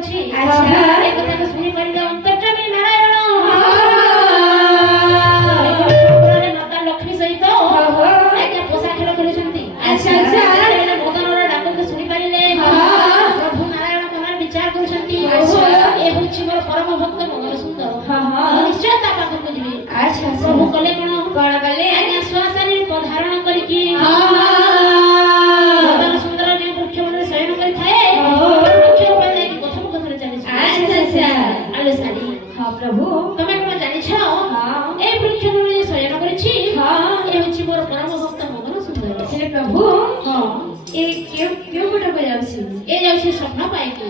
କରୁଛି ଆଚ୍ଛା। ଏ କଥାକୁ ଶୁଣି ପାରିଲେ ଅନ୍ତର୍ଯାମୀ ନାରାୟଣ ମାତା ଲକ୍ଷ୍ମୀ ସହିତ ଆଜ୍ଞା ପୋଷା ଖେଳ ଖେଳୁଛନ୍ତି। ଆଚ୍ଛା, ଆଚ୍ଛା। ଯେତେବେଳେ ମଦନର ଡାକକୁ ଶୁଣି ପାରିଲେ ପ୍ରଭୁ ନାରାୟଣ ମନରେ ବିଚାର କରୁଛନ୍ତି ଏ ହେଉଛି ମୋର ପରମ ଭକ୍ତ ମଙ୍ଗଳ ସୁନ୍ଦର ନିଶ୍ଚୟ ତା ପାଖକୁ ଯିବି। ଆଚ୍ଛା ପ୍ରଭୁ କଲେ କଣ କଲେ ଆଜ୍ଞା ସ୍ୱଶାରୀ ରୂପ ଧାରଣ କରିକି ମଦନ ସୁନ୍ଦର ଯେଉଁ ବୃକ୍ଷ ମୂଳରେ ଶୟନ କରିଥାଏ ବୃକ୍ଷ ଉପରେ ଯାଇକି କଥୋପକଥନ ଚାଲିଛି। ଆଲୋ ଶାଢ଼ୀ ପ୍ରଭୁ ତମେ କଣ ଜାଣିଛ এই ବୃକ୍ଷ ମୂଳରେ ଶୟନ କରିଛି ଏ ହେଉଛି ମୋର ପରମ ଭକ୍ତ ମଙ୍ଗଳ ସୁନ୍ଦର। ହେଲେ ପ୍ରଭୁ ଏ କେଉଁ ପଟକୁ ଯାଉଛି? ଏ ଯାଉଛି ସ୍ୱପ୍ନ ପାଇକି